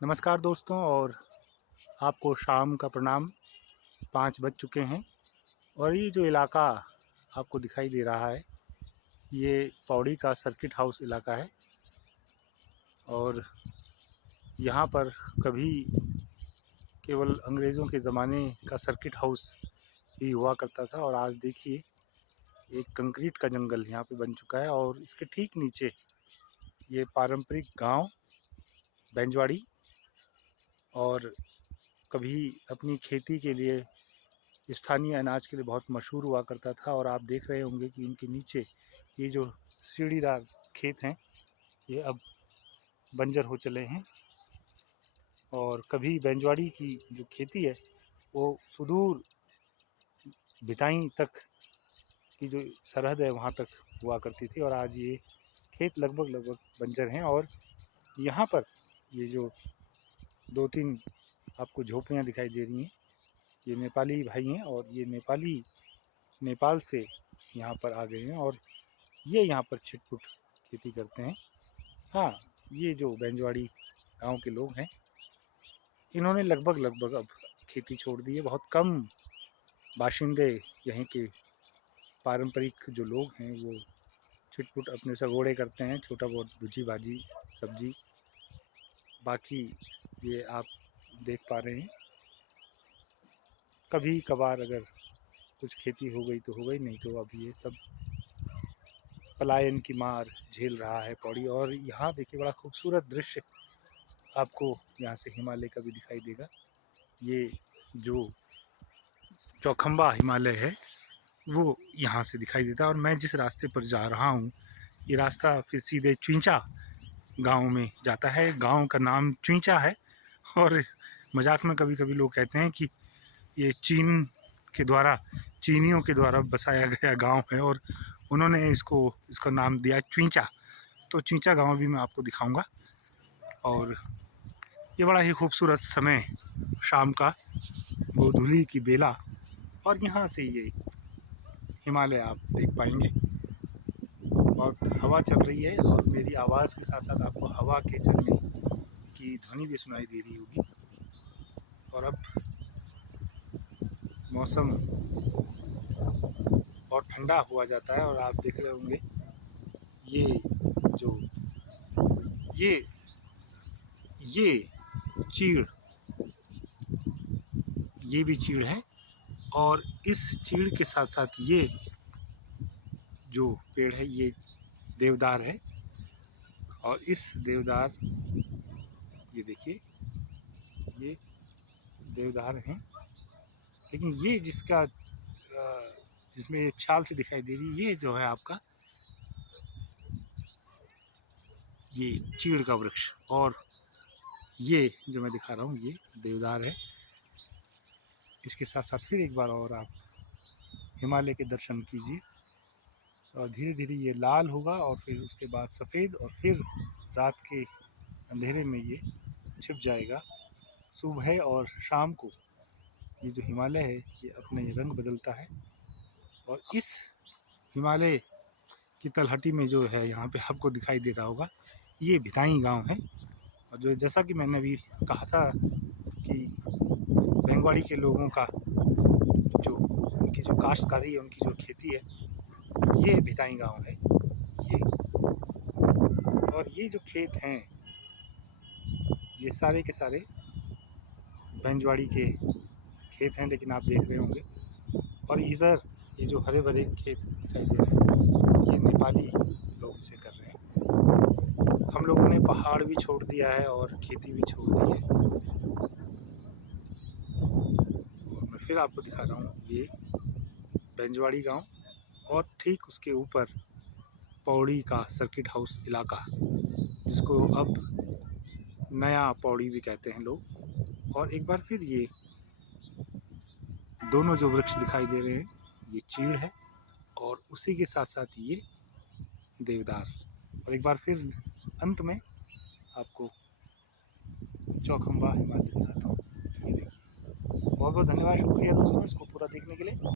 नमस्कार दोस्तों, और आपको शाम का प्रणाम। 5 बज चुके हैं और ये जो इलाका आपको दिखाई दे रहा है, ये पौड़ी का सर्किट हाउस इलाका है। और यहाँ पर कभी केवल अंग्रेज़ों के ज़माने का सर्किट हाउस ही हुआ करता था, और आज देखिए एक कंक्रीट का जंगल यहाँ पे बन चुका है। और इसके ठीक नीचे ये पारंपरिक गांव बैंजवाड़ी, और कभी अपनी खेती के लिए, स्थानीय अनाज के लिए बहुत मशहूर हुआ करता था। और आप देख रहे होंगे कि इनके नीचे ये जो सीढ़ीदार खेत हैं, ये अब बंजर हो चले हैं। और कभी बैंजवाड़ी की जो खेती है वो सुदूर भिताई तक की जो सरहद है वहाँ तक हुआ करती थी, और आज ये खेत लगभग बंजर हैं। और यहाँ पर ये जो 2-3 आपको झोपड़ियाँ दिखाई दे रही हैं, ये नेपाली भाई हैं, और ये नेपाल से यहाँ पर आ गए हैं, और ये यहाँ पर छिटपुट खेती करते हैं। हाँ, ये जो बैंजवाड़ी गांव के लोग हैं, इन्होंने लगभग अब खेती छोड़ दी है। बहुत कम बाशिंदे यहीं के पारंपरिक जो लोग हैं वो छिटपुट अपने सगोड़े करते हैं, छोटा बहुत भुजी भाजी सब्जी। बाकी ये आप देख पा रहे हैं, कभी कभार अगर कुछ खेती हो गई तो हो गई, नहीं तो अभी ये सब पलायन की मार झेल रहा है पौड़ी। और यहाँ देखिए बड़ा खूबसूरत दृश्य आपको यहाँ से हिमालय का भी दिखाई देगा। ये जो चौखंबा हिमालय है वो यहाँ से दिखाई देता है। और मैं जिस रास्ते पर जा रहा हूँ, ये रास्ता फिर सीधे चुईंचा गांव में जाता है। गांव का नाम चुईंचा है, और मजाक में कभी कभी लोग कहते हैं कि ये चीनियों के द्वारा बसाया गया गांव है, और उन्होंने इसका नाम दिया चुईंचा। तो चुईंचा गांव भी मैं आपको दिखाऊंगा। और ये बड़ा ही खूबसूरत समय, शाम का गोधूली की बेला, और यहाँ से ये हिमालय आप देख पाएंगे। और हवा चल रही है, और मेरी आवाज़ के साथ साथ आपको हवा के चलने की ध्वनि भी सुनाई दे रही होगी। और अब मौसम बहुत ठंडा हुआ जाता है, और आप देख रहे होंगे ये जो ये चीड़, ये भी चीड़ है। और इस चीड़ के साथ साथ ये जो पेड़ है ये देवदार है। और इस देवदार, ये देखिए ये देवदार हैं, लेकिन ये जिसमें ये छाल से दिखाई दे रही है, ये जो है आपका ये चीड़ का वृक्ष। और ये जो मैं दिखा रहा हूँ ये देवदार है। इसके साथ साथ फिर एक बार और आप हिमालय के दर्शन कीजिए, और धीरे धीरे ये लाल होगा, और फिर उसके बाद सफ़ेद, और फिर रात के अंधेरे में ये छिप जाएगा। सुबह और शाम को ये जो हिमालय है ये अपने रंग बदलता है। और इस हिमालय की तलहटी में जो है यहाँ पे आपको दिखाई दे रहा होगा, ये भिताई गांव है। और जो जैसा कि मैंने अभी कहा था कि बैंगवाड़ी के लोगों का जो उनकी जो काश्तकारी है, उनकी जो खेती है, ये भिताई गांव है ये। और ये जो खेत हैं ये सारे के सारे बैंजवाड़ी के खेत हैं, लेकिन आप देख रहे होंगे। और इधर ये जो हरे भरे खेत दिखाई दे रहे हैं, ये नेपाली लोग इसे कर रहे हैं। हम लोगों ने पहाड़ भी छोड़ दिया है और खेती भी छोड़ दी है। और मैं फिर आपको दिखा रहा हूँ ये बैंजवाड़ी गांव, और ठीक उसके ऊपर पौड़ी का सर्किट हाउस इलाका, जिसको अब नया पौड़ी भी कहते हैं लोग। और एक बार फिर ये दोनों जो वृक्ष दिखाई दे रहे हैं ये चीड़ है, और उसी के साथ साथ ये देवदार। और एक बार फिर अंत में आपको चौखंबा हिमालय दिखाता हूँ। ये देखिए, बहुत बहुत धन्यवाद, शुक्रिया दोस्तों इसको पूरा देखने के लिए।